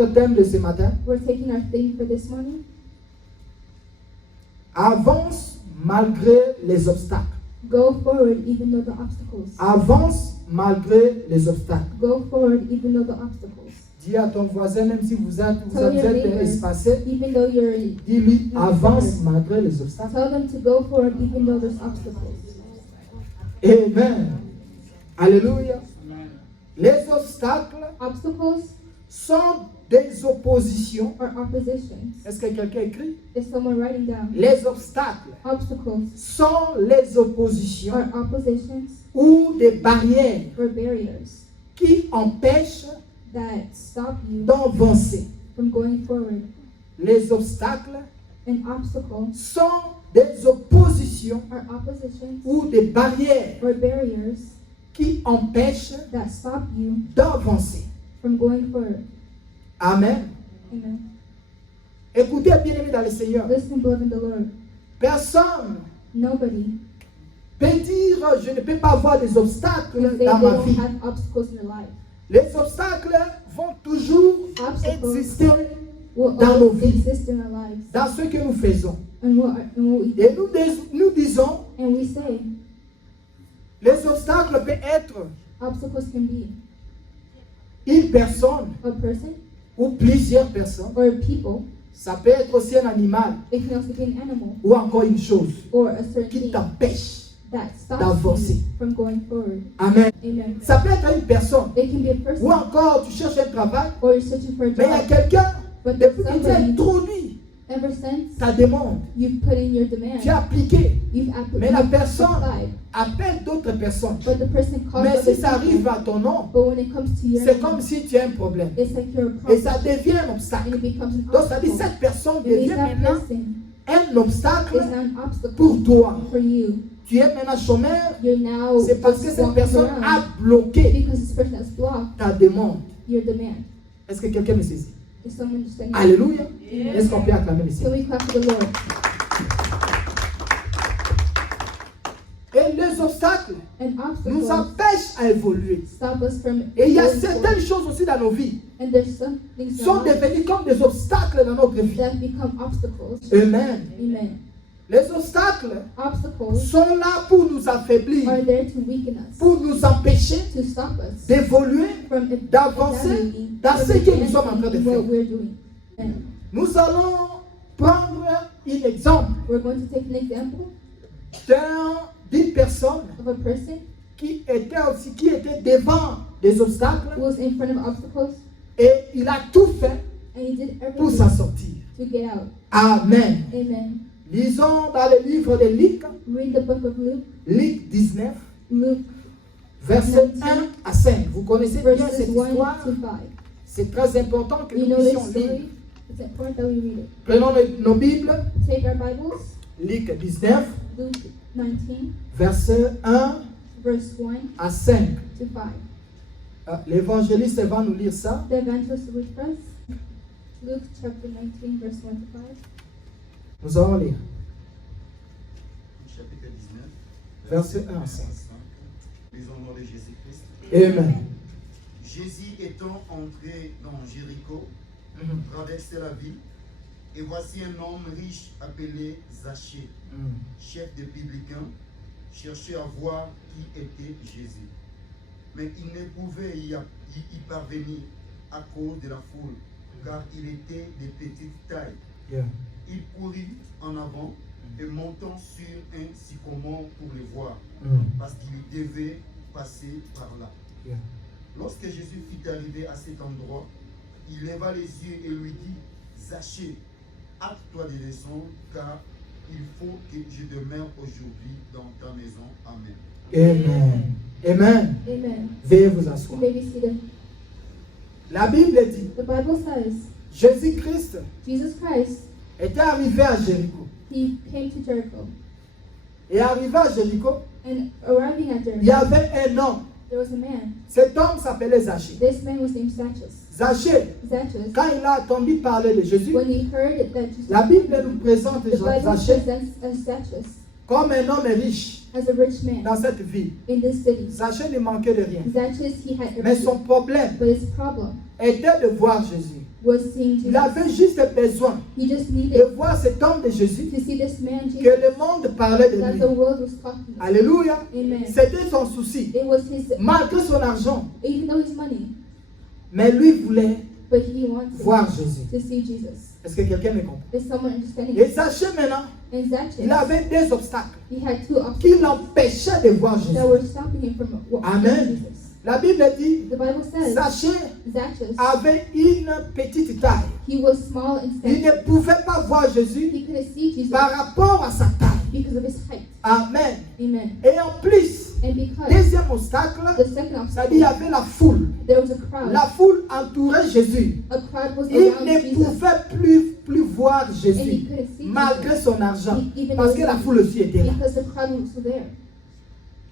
notre thème de ce matin. We're taking our theme for this morning. Avance malgré les obstacles. Go forward even though the obstacles. Avance malgré les obstacles. Go forward even though the obstacles. Dis à ton voisin, même si vous êtes Tell your êtes neighbor, espacé, even though you're, dis-lui, avance malgré les obstacles. tell them to go forward even though there's obstacles. Amen. Alléluia. Les obstacles Obstacles sont des oppositions. are oppositions. Est-ce que quelqu'un écrit? Is someone writing down? Les obstacles Obstacles sont les oppositions are oppositions ou des barrières or barriers qui empêchent that stop you d'avancer. from going forward. Les obstacles An obstacle sont des oppositions are oppositions ou des barrières or barriers qui empêchent that stop you d'avancer. from going forward. Amen. Amen. Écoutez, bien-aimés dans le Seigneur, Listen, beloved in the Lord. personne Nobody peut dire je ne peux pas avoir des obstacles can say they dans ma don't vie. have obstacles in their life. Les obstacles vont toujours Obstacles exister will dans nos always vies, exist in our lives. dans ce que nous faisons. And what we Et nous disons, and we say les obstacles peuvent être obstacles can be une personne a person ou plusieurs personnes. or people. Ça peut être aussi un animal It can also be an animal ou encore une chose or a certain qui thing t'empêche that stops d'avancer. you from going forward. Amen. Amen. Ça peut être une personne It can be a person ou encore tu cherches un travail, or you're searching for a mais il y a job. quelqu'un But there's depuis que tu as somebody, introduit ever since ta demande, you've put in your demand, tu as appliqué, you've mais la you've personne applied, appelle d'autres personnes. but the person calls Mais other si ça arrive people. à ton nom, But when it comes to your c'est name, comme si tu as un problème. it's like you're a Et problem, ça devient un and obstacle. it becomes an Donc ça dit obstacle. cette personne It means devient that maintenant person un obstacle is an obstacle pour toi. for you. Tu es maintenant chômeur, You're now c'est parce que just cette walking personne around a bloqué because this person has blocked ta demande. your demand. Est-ce que quelqu'un me saisit? Is someone understanding? Alléluia. Est-ce qu'on peut acclamer le Can Seigneur? we clap for the Lord? Et les obstacles An nous obstacle empêchent à évoluer. stop us from Et il y a going forward. certaines choses aussi dans nos vies And there's some things qui in sont our life devenues comme des obstacles dans notre vie. that become obstacles. Amen. Amen. Les obstacles Obstacles sont là pour nous affaiblir, are there to weaken us, pour nous empêcher to stop us d'évoluer, from d'avancer advancing, dans from ce que nous sommes en advancing train de in faire. what we're doing. And Nous allons prendre un exemple we're going to take an example d'une personne of a person qui était devant des obstacles who was in front of obstacles et il a tout fait and he did pour s'en everything sortir. to get out. Amen. Amen. Lisons dans le livre de Luc, Read the book of Luke, Luc 19, Luke versets 1 à 5. Vous connaissez bien verses cette 1 histoire. to 5. C'est très important que You nous know puissions this lire. story? It's important that we read it. Prenons nos Bibles, Take our Bibles, Luc 19, Luke 19, versets 1 verse 1 à 5. to 5. L'évangéliste va nous lire ça. The evangelist will read for us. Luke chapter 19, verse 1 to 5. Nous allons lire. Chapitre 19, Verset 1 à 5. Lisons au nom de Jésus-Christ. Amen. Jésus étant entré dans Jéricho, traversait la ville, et voici un homme riche appelé Zachée, chef des publicains, cherchait à voir qui était Jésus. Mais il ne pouvait y parvenir à cause de la foule, car il était de petite taille. Yeah. Il courut en avant et montant sur un sycomore pour le voir, parce qu'il devait passer par là. Yeah. Lorsque Jésus fut arrivé à cet endroit, il leva les yeux et lui dit, Zachée, hâte-toi de descendre, car il faut que je demeure aujourd'hui dans ta maison. Amen. Amen. Amen. Amen. Veuillez vous You asseoir. may be seated. La Bible dit, The Bible says Jésus-Christ Jesus Christ, était arrivé à Jéricho. he came to Jericho. Et arrivé à Jéricho, And arriving at il y Jericho, avait un homme. there was a man. Cet homme s'appelait Zachée. This man was named Zacchaeus. Zachée, Zacchaeus, quand il a entendu parler de Jésus, when he heard that Jesus, la Bible nous présente the Bible Zachée presents as Zacchaeus Comme un homme est riche as a rich man dans cette ville, in this city. Zaché ne manquait de rien. Zacchaeus, he had Mais everything. son problème But his problem était de voir Jésus. was seeing Il Jesus. avait juste besoin He just de needed voir cet homme de Jésus to see this man, que Jesus, le monde parlait de that lui. the world was talking about. Alléluia. Amen. C'était son souci. It was his, Malgré son argent. even though his money, Mais lui voulait but he wanted voir Jésus. to see Jesus. Est-ce que quelqu'un me comprend? Is someone understanding? Et Zaché maintenant, And il Zacchaeus, avait des obstacles he had two qui obstacles l'empêchaient de voir that Jésus. were stopping him from Amen. seeing Jesus. La Bible dit, The Bible says Zaché Zacchaeus, avait une petite taille. he was small in Il stature. ne pouvait pas voir Jésus He couldn't see Jesus par rapport à sa taille. because of his height. Amen. Amen. Et en plus, And because deuxième obstacle, the second c'est-à-dire il y obstacle, avait la foule. there was a crowd. La foule entourait Jésus. A crowd was Il around ne Jesus. pouvait plus voir And he Jésus couldn't see malgré Jesus son argent. even Parce though que la foule aussi était là. because the crowd was there.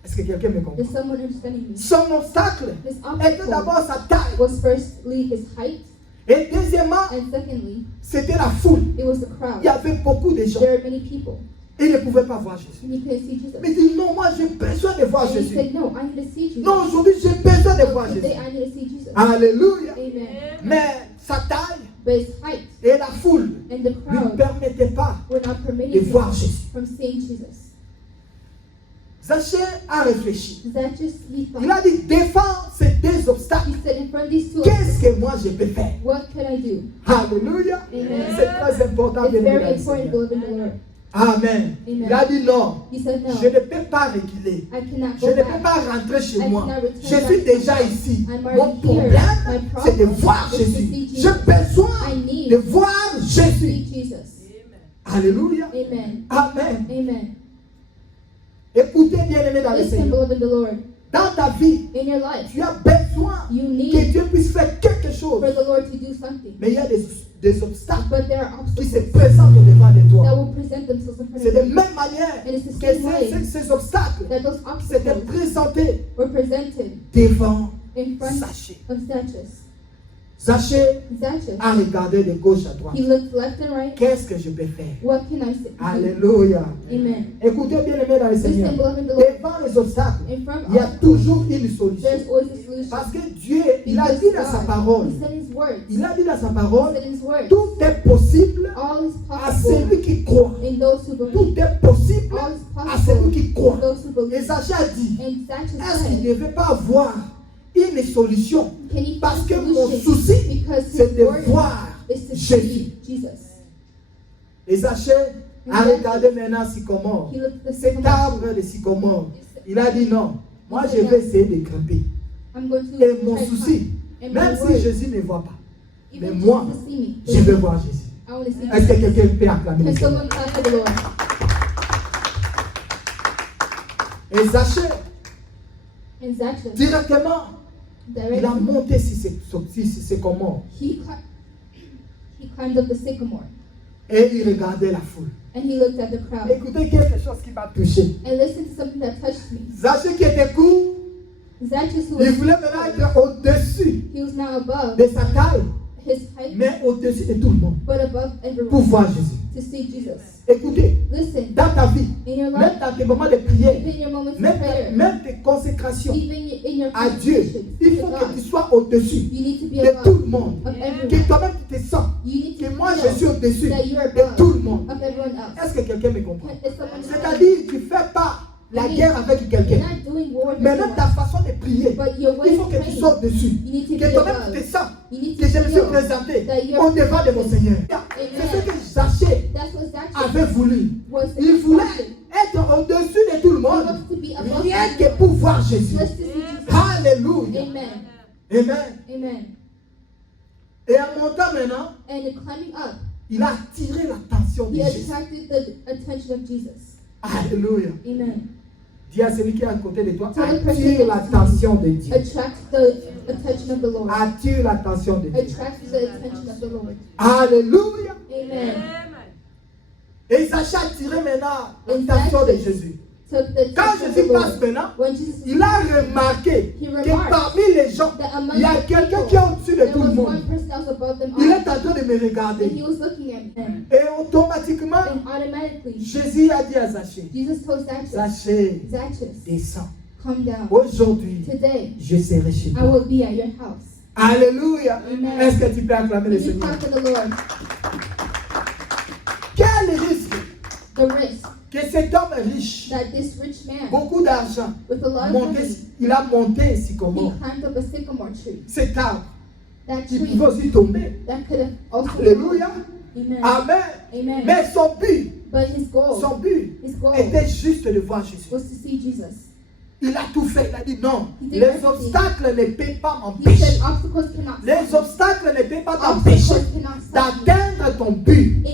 Est-ce que quelqu'un me comprend? Is someone understanding me? Son obstacle His était obstacle d'abord sa taille. was firstly his height, Et deuxièmement, and secondly, c'était la foule. it was the Il crowd. y avait beaucoup de gens. There are many people, Il ne pouvait pas voir Jésus. and he couldn't see Jesus. Mais il dit non, moi j'ai besoin de voir And he Jésus. said, no, I need to see Jesus. Non, aujourd'hui j'ai besoin de voir Today Jésus. I need to see Jesus. Alléluia. Amen. Mais sa taille But his height et la foule and the ne lui crowd permettaient pas were not de permitting voir him Jésus. from seeing Jesus. Zaché a réfléchi. Zacchaeus, he Il a thought, dit, défends ces deux obstacles. he said, in front of these two, Qu'est-ce que moi je peux faire? what could I do? Alléluia. Amen. C'est très important, It's bien very aimé. important to live in the Lord. Amen. Amen. Il a dit non. He said, no, Je ne peux pas reculer. I cannot Je go ne peux back. pas rentrer chez I moi. cannot return Je suis back. déjà ici. I'm Mon already problème, here. My c'est de problem voir is to Jésus. see J'ai Jesus. besoin I need de voir to Jésus. see Jesus. Alléluia. Amen. Amen. Amen. Écoutez, bien-aimé dans le Listen, Seigneur. beloved in the Lord. Dans ta vie, In your life, tu as besoin you que need Dieu puisse faire quelque chose. for the Lord to do something. Mais il y a des obstacles But there are qui se obstacles présentent au devant de that toi. will present themselves in front C'est of de you. même manière And it's the que same way ces obstacles that those s'étaient obstacles présentés were presented devant in front Zaché. of Zacchaeus. Zaché Zacchaeus, a regardé de gauche à droite. he looked left and right. Qu'est-ce que je peux faire? What can I say? Alléluia. Amen. Écoutez bien aimé dans le Seigneur. Listen, beloved in the Lord. Devant les obstacles, In front il y a of toujours une solution. there's always a solution. Parce que Dieu, il a dit dans sa parole, He said in his words. il a dit dans sa He parole, said in his words. tout est possible All is à possible celui qui croit. in those who believe. Tout est possible All is à celui possible qui in croit. those who Et believe. Zaché a dit, And Zacchaeus est-ce qu'il said, ne devait pas avoir une solution? can he Parce find que mon solution? souci, Because c'est his de worry voir is to Jésus. see Jesus. Et Zaché a regardé maintenant Sycomore. He looked at the Cet sycamore arbre de Sycomore. Il a dit non, moi je vais essayer de grimper. I'm going to Et mon try to souci, climb. And même my si worry, Jésus ne voit pas, mais even moi, Jesus to see me, je veux voir Jésus. I want to see Est-ce que Jesus. quelqu'un peut acclamer le Can Seigneur? someone clap for the Lord? Et Zaché, And Zacchaeus, directement, il a directly, monté sur Sycomore. he climbed up the sycamore Et il regardait la foule. and he looked at the crowd. Écoutez quelque chose qui m'a touché. And listen to something that touched me. Zaché qui était court, Zacchaeus, who il was, voulait maintenant être au-dessus he was now above de sa taille, his height, mais au-dessus de tout le monde, but above pour everyone, voir Jésus. to see Jesus. Écoutez, Listen, dans ta vie, in your même life, dans tes moments de prière, even in your moments of prayer, même tes consécrations even in your à Dieu, conversations il to faut que God, tu sois au-dessus you need to be de tout above le monde. of Que everyone. toi-même tu te sens You need to que moi je feel suis au-dessus that you're de tout le above monde. of everyone else. Est-ce que quelqu'un me comprend? Is someone C'est-à-dire, tu ne fais pas la guerre avec You're quelqu'un. not doing war with Mais même ta someone, façon de prier, but your way il faut of que tu praying, sois au-dessus. you need to be Que toi-même above. tu te sens You need que to je me suis feel présenté that you're au devant de mon Seigneur. C'est ce que Zaché That's what Zacchaeus avait voulu. was Il voulait wanted. être au-dessus de tout le He monde. wants to be above Rien que everyone, pour voir Jésus. just to see Jesus. Alléluia. Amen. Amen. Amen. Et en montant maintenant, And in climbing up, il a attiré l'attention de he Jésus. attracted the attention of Jesus. Alléluia. Amen. Dis à celui qui est à côté de toi, Tell the person attire next to l'attention de Dieu. Attract the attention of the Lord. Attire l'attention de Dieu. Attract the attention of the Lord. Alléluia. Amen. Et Zaché a attiré maintenant l'attention de Jésus. took the Quand touch of Jésus the passe Lord, maintenant, when Jesus il a remarqué He que remarked parmi les gens, that among il y a the quelqu'un people, qui est au-dessus de there tout le was monde. one person that was above them Il all, est en train de me and regarder. he was looking at me. Et automatiquement, And automatically, Jésus a dit à Zachée, Jesus told Zacchaeus, Zachée, Zacchaeus, descends. come down. Aujourd'hui, Today, je serai chez I toi. will be at your house. Alléluia. Amen. Est-ce que tu peux acclamer le Can you Seigneur? clap for the Lord? Quel risque The risk que cet homme riche, that this rich man, beaucoup d'argent, with a lot of monté, money, il a monté un he sycomore. climbed up a sycamore tree. Cet arbre That qui tree pouvait aussi tomber. that could have also Alléluia. Amen. Amen. Amen. Mais son but But his goal était juste de voir Jésus. was to see Jesus. Il a tout fait. Il a dit non. He did Les everything. obstacles ne peuvent pas He m'empêcher. said obstacles cannot Les stop obstacles ne peuvent pas you. t'empêcher Obstacles cannot stop you d'atteindre ton but.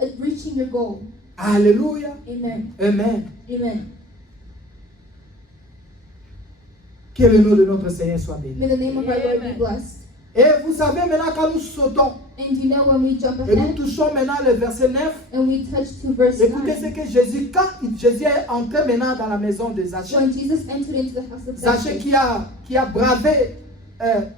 in reaching your goal. Alléluia. Amen. Amen. Amen. Que le nom de notre Seigneur soit béni. May the name of our Lord be blessed. Et vous savez maintenant quand nous sautons And you know when we jump et nous ahead touchons maintenant le verset 9, and we touch to verse écoutez ce 9. que Jésus, quand Jésus est entré maintenant dans la maison de Zachée, When Jesus entered into the house of Zachée Zacchaeus, qui a bravé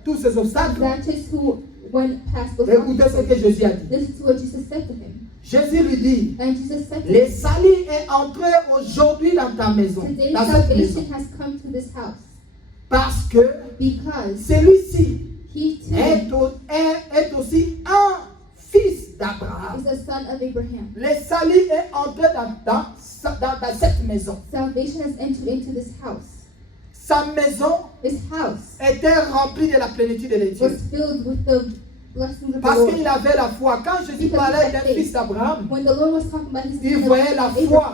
tous ces obstacles, Zacchaeus who went past those écoutez ce que obstacles, Jésus a dit. listen to what Jesus said to him. Jésus lui dit, And Jesus said to le him, salut est entré aujourd'hui dans ta maison, today dans cette maison, salvation has come to this house parce que because celui-ci he too est aussi un fils d'Abraham. is a son of Abraham. Le salut est entré dans cette maison. Salvation has entered into this house. Sa maison This house était remplie de la plénitude de Dieu. was filled with the blessings of the Parce Lord. qu'il avait la foi. Quand Jésus parlait d'un fils d'Abraham, When the Lord was talking about his il son voyait la Abraham, foi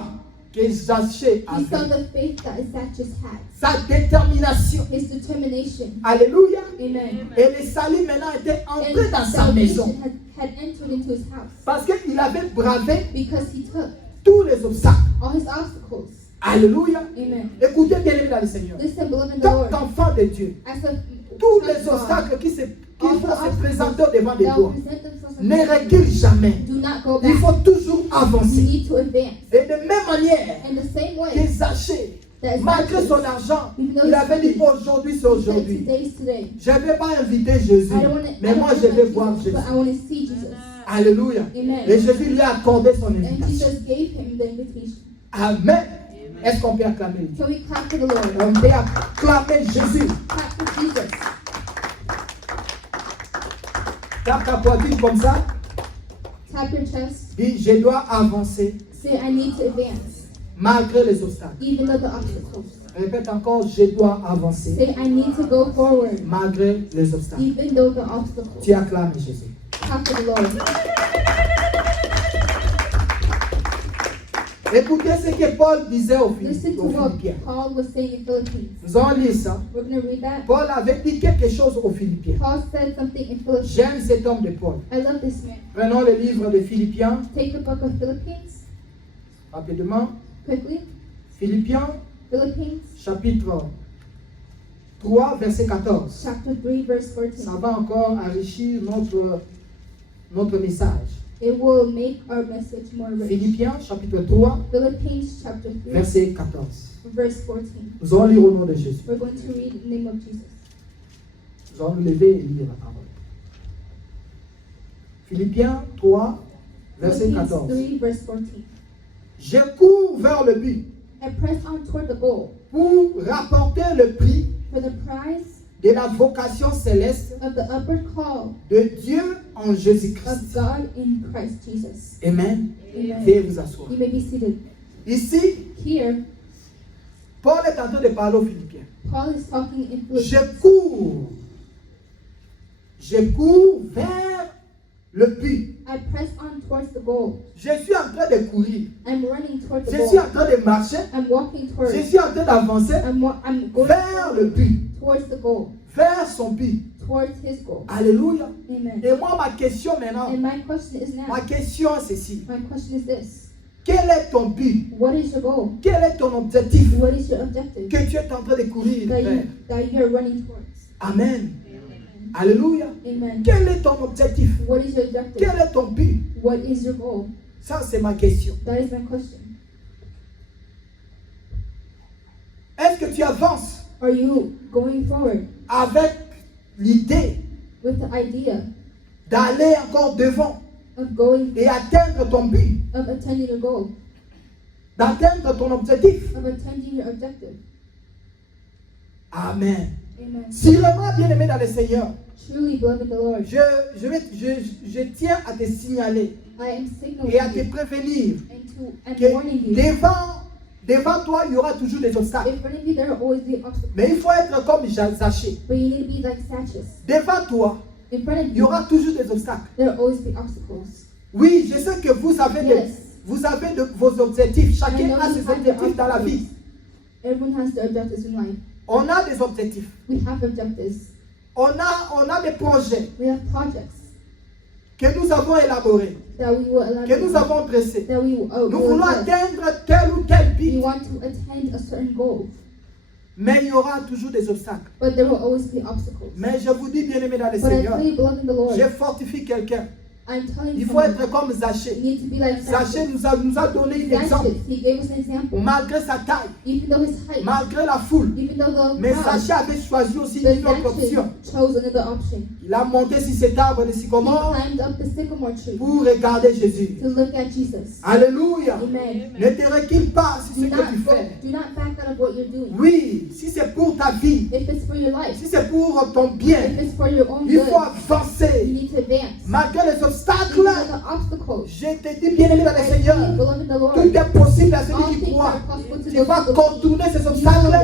que Zachée he saw avait. the faith that Zacchaeus had, Sa détermination. his determination. Alléluia. Amen. Et le salut maintenant était entré And dans sa maison. salvation had entered into his house Parce qu'il avait bravé because he took tous les obstacles. all his obstacles. Alléluia. Amen. Écoutez bien aimé dans le Seigneur. Listen, beloved in the Tant Lord, qu'enfant de Dieu, as a tous child les of God, obstacles qui vont all the se obstacles présenter devant de that toi, present themselves ne in front of recule jamais. you, do not go Il back. faut toujours You avancer. need to advance. Et de même manière In the same que way Zachée, that malgré Zacchaeus, son argent, even though il avait dit he's aujourd'hui c'est said aujourd'hui. today's today. Je ne vais pas inviter Jésus, I don't want to, mais moi je vais voir Jésus. but I want to see Jesus. Alléluia. Amen. Et Jésus lui a accordé son And invitation. Jesus gave him the invitation. Amen. Est-ce qu'on peut acclamer? Can we clap for the Lord? On peut acclamer Jésus. Clap for Jesus. Tape ta poitrine comme ça. Tap your chest. Dis, je dois avancer Say, I need to advance, malgré les obstacles. even though the obstacles. Répète encore, je dois avancer Say, I need to go forward, malgré les obstacles. even though the obstacles. Tu acclames Jésus. Clap for the Lord. Écoutez ce que Paul disait aux Listen to what Philippiens. Paul was saying in Philippines. Nous allons lire ça. We're going to read that. Paul avait dit quelque chose aux Philippiens. Paul said something in Philippines. J'aime cet homme de Paul. I love this man. Prenons le livre de Philippiens, Take the book of Philippines rapidement. quickly. Philippiens, Philippines chapitre 3, verset 14. chapter 3, verse Ça 14. va encore enrichir notre message. It will make our message more rich. Philippiens, chapitre 3, Philippines chapter 3, verset 14. verse 14. Nous allons lire au nom de Jésus. We're going to read in the name of Jesus. Nous allons nous lever et lire la parole. Philippiens 3, verset Philippians 14. 3, verse 14. Je cours vers le but I press on toward the goal pour rapporter le prix for the prize de la vocation céleste of the upward call de Dieu en of Jésus-Christ. God in Christ Jesus. Amen. Amen. Veuillez vous asseoir. You may be seated. Ici, Here, Paul est en train de parler aux Philippiens. Paul is talking in Je Philippians. cours vers le but. I press on towards the goal. Je suis en train de courir. I'm running towards the Je suis goal. en train de marcher. I'm walking towards. Je suis en train d'avancer I'm going vers le but, towards the goal, vers son but. towards his goal. Alléluia. Amen. Et moi, ma question maintenant, And my question is ma now. question est ceci. My question is this: Quel est ton but? what is your goal? Quel est ton objectif What is your objective que tu es en train de courir that vers? you're running towards? Amen. Alléluia. Amen. Quel est ton objectif? What is your objective? Quel est ton but? What is your goal? Ça, c'est ma question. That is my question. Est-ce que tu avances Are you going forward avec l'idée with the idea d'aller encore devant of going, et atteindre ton but, of attending your goal, d'atteindre ton objectif? of attending your objective? Amen. Amen. Sérieusement, bien-aimé dans le Seigneur, Truly, beloved in the Lord, je tiens à te signaler I am signaling et à te you prévenir and que warning you. devant toi, il y aura toujours des obstacles. In front of you, there will always be obstacles. Mais il faut être comme Zaché. But you need to be like Zacchaeus. Devant toi, In front of il y you, aura toujours des obstacles. there will always be obstacles. Oui, je sais que vous avez, Yes. vous avez vos objectifs. I Chacun know a you ses have your objectifs dans la vie. objectives. Everyone has their objectives in life. On a des objectifs. We have objectives. On a des projets We have projects que nous avons élaborés, that we will que nous elaborate, avons dressés. that we will, Nous will voulons address. atteindre tel ou tel We but. want to attain a certain goal, Mais il y aura toujours des obstacles. but there will always be obstacles. Mais je vous dis, bien-aimé dans le But I Seigneur, really believe in the Lord. je fortifie quelqu'un. I'm telling Il you, faut être comme you Zaché. need to be like Zaché Zacchaeus. nous a donné un exemple. Zacchaeus, he gave us an example. Malgré sa taille, Even though his height, malgré la foule. even though the Mais crowd, Zaché avait choisi aussi but une autre option. Zacchaeus chose another option. Il a monté sur cet arbre de He sycomore climbed up the sycamore tree pour regarder Jésus. to look at Jesus. Alléluia. Amen. Ne te recule pas sur Do ce que not tu go, fais. do not back out of what you're doing. Oui, si c'est pour ta vie, If it's for your life, si c'est pour ton bien, if it's for your own il good, faut you avancer. need to advance. Malgré les Even obstacles, though the obstacles, je te dis, bien-aimé dans le I Seigneur, believe, beloved in the Lord, tout est possible à all celui qui things croit. are possible to Tu those vas who believe. contourner ces obstacles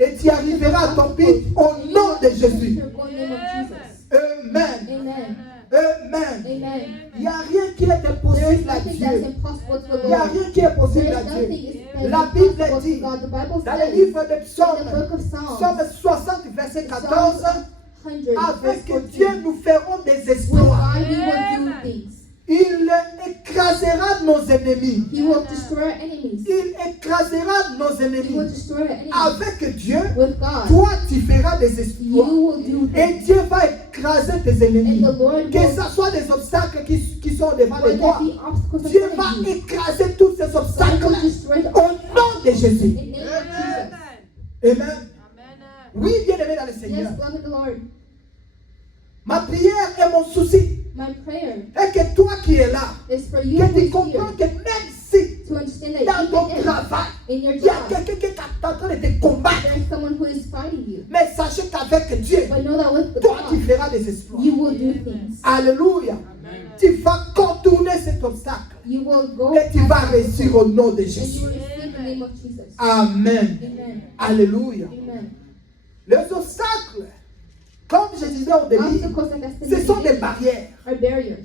et tu arriveras à ton but au nom de Jésus. Your goal in the name of Jesus. Amen. Amen. Amen. Amen. Il n'y a rien qui est There is impossible à nothing that's Dieu. impossible to the Il n'y a Lord. rien qui est There possible is à nothing Dieu. that is La Bible impossible dit, to God. The Bible dans le says livre de in the Psaume, book of Psalms, Psaume 60, verset 14, Psalms 100, verse avec 14, Dieu nous ferons des with exploits. God we will do things. Il écrasera nos ennemis. He will destroy our enemies. Il écrasera nos He will ennemis. destroy our enemies. Avec Dieu, With God, toi tu feras des you exploits. will do Et things. Dieu va écraser tes ennemis. And the Lord Que will, ce soit des obstacles qui sont devant whether toi, there be obstacles Dieu in va front of you, écraser tous ces God obstacles will destroy the au nom de Jésus. in the name of Jesus. Amen. Oui, bien aimé dans le Seigneur. Yes, beloved the Lord, Ma prière et mon souci my prayer est que toi qui es là, is for you que who tu is comprends here que même si to understand that dans ton even travail, in your il y a job, quelqu'un qui est en train de te combattre, there is someone who is fighting you. mais sachez qu'avec Dieu, But know that with toi tu God, feras des exploits. you will do things. Alléluia. Tu vas contourner cet obstacle You will go et tu vas and réussir au nom de you Jésus. will receive the name of Jesus. Amen. Amen. Alléluia. Amen. Les obstacles, comme je disais au début, Obstacles, like I said, ce sont des in the barrières, beginning, are barriers,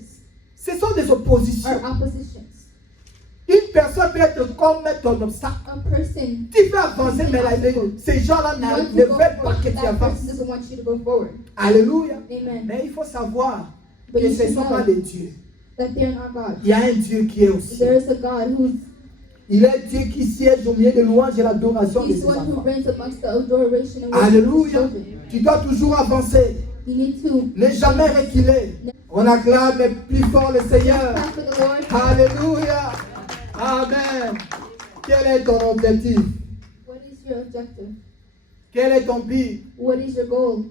ce sont des oppositions. are oppositions. Une personne peut être comme ton obstacle. A person Tu veux avancer, mais ces gens-là wants ne to go veulent pas forward. que tu That avances. person doesn't want you to go forward. Alléluia. Amen. Mais il faut savoir But que you ce ne should sont know pas des dieux. that they're not God. Il y a un Dieu qui est au There ciel. is a God who's Il est Dieu qui siège au milieu de louanges et l'adoration de He's ses the one who enfants. reigns amongst the adoration and worship of his Alléluia. children. Tu dois toujours avancer. You need to Ne jamais reculer. On acclame plus fort le Seigneur. clap for the Lord. Alléluia. Amen. Quel est ton objectif? What is your objective? Quel est ton but? What is your goal?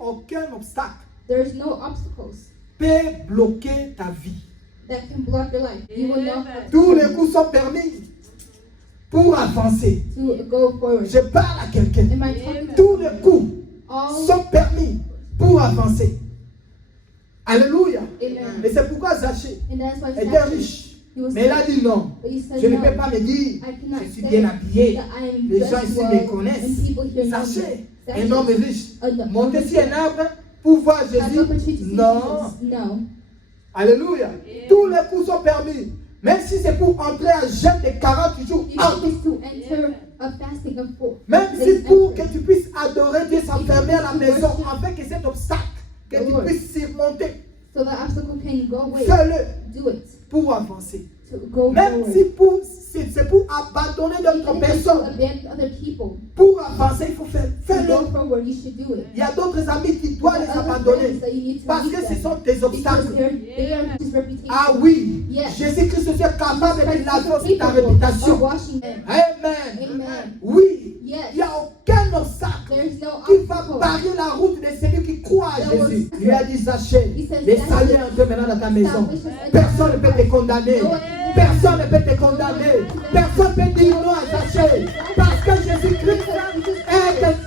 Aucun obstacle There is no obstacles peut bloquer ta vie. that can block your life. You will know how Tous les coups sont permis pour avancer. to go forward. Je parle à quelqu'un. Am I talking to Tous les coups all? sont permis pour avancer. Alléluia. Amen. Et c'est pourquoi Zaché And that's why était Zacchaeus, riche. he was Mais il a dit non. but he said Je ne no. peux pas me dire, I cannot je suis say bien habillé. that I am Les gens dressed ici well, me connaissent. and people here know Zaché, me. un homme Zacchaeus, riche, a- monter sur un arbre pour voir has Jésus. opportunity to see Non. Jesus. No. Alléluia. Tous les coups sont permis. Même si c'est pour entrer en jeûne de 40 jours. Even if it's to enter a fasting of 4 Même si days pour que enter. tu puisses adorer Dieu, s'enfermer à la maison, afin que cet obstacle, que tu Lord. puisses surmonter, So that obstacle can go away. fais-le Do it. pour avancer. To go Même forward. si c'est pour abandonner d'autres Even if it's to personnes, abandon other people. pour avancer, il faut faire fais-le. go forward, you should do it. Il y a d'autres amis qui doivent les Other abandonner friends that you need to parce leave que ce them. sont tes Because obstacles. they are his reputation. Ah oui, Yes. Jésus-Christ est capable de Christ laver is aussi ta capable of réputation. washing them. Amen. Amen. Oui, Yes. il n'y a aucun obstacle There is no qui va obstacle. barrer la route de celui qui croit à There was- Jésus. Il a dit Zachée, He said, les Zachée, saluts un peu maintenant dans ta maison. salvation is- Personne ne peut te condamner. Personne ne peut te condamner. Personne ne peut dire non à Zachée. Parce que Jésus-Christ est de